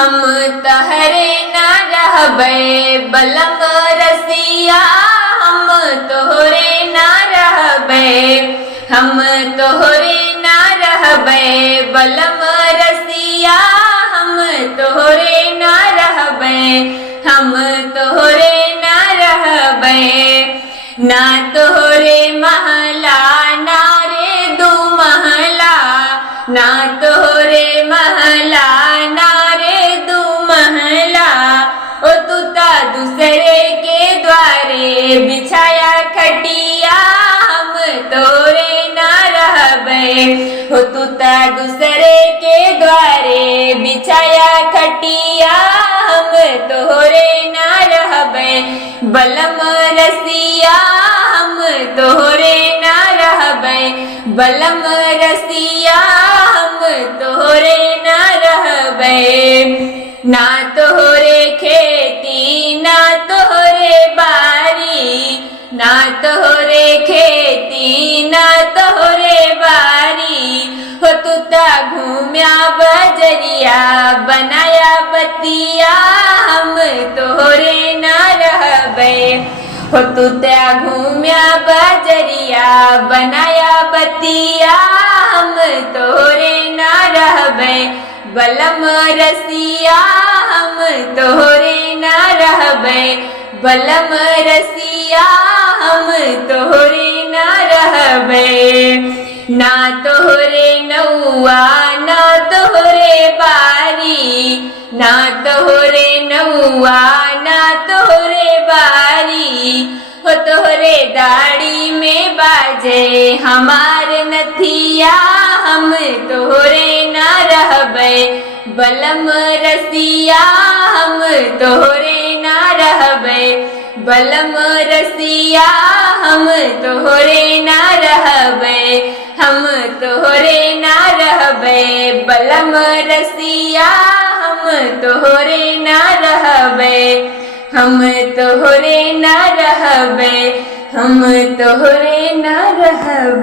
हम तहरे न रहबे बलम रसिया, हम तोहरे न रहबे, हम तोहरे न रहबे बलम रसिया, हम तोहरे न रहबे, हम तोहरे न रहबे। ना तोहरे महला ना रे दू महला, ना तोहरे महला ना रे दू महला, ओ तू ता दूसरे के द्वारे बिछाया खटिया, हम तोहरे न रहबे, हो तू ता दूसरे के द्वारे बिछाया खटिया, हम तोहरे न रहबे बलम रसिया, हम तोहरे न रहबे बलम रसिया, हम तोहरे न रहबे। ना तोहरे खेती ना तोहरे बारी, ना तोहरे खेती ना तोहरे बारी, हो तू ता घूम्या बजरिया बनाया बतिया, हम तोहरे न रहबे, हो तू ता घूम्या बजरिया बनाया बतिया, हम तोहरे न रहबे बलम रसिया, हम तोहरे न रहबे बलम रसिया, हम तोहरे न रहबे। ना तोहरे नौआ ना तोहरे बारी, ना तोहरे नौआ ना तोहरे बारी, हो तोहरे दाढ़ी में बाजे हमार नथिया, हम तोहरे न रहबे बलम रसिया, हम तोहरे न रहबे बलम रसिया, हम तोहरे न रहबे, हम तोहरे न रहबे बलम रसिया, हम तोहरे न रहबे, हम तोहरे न रहबे, हम तोहरे न रहबे।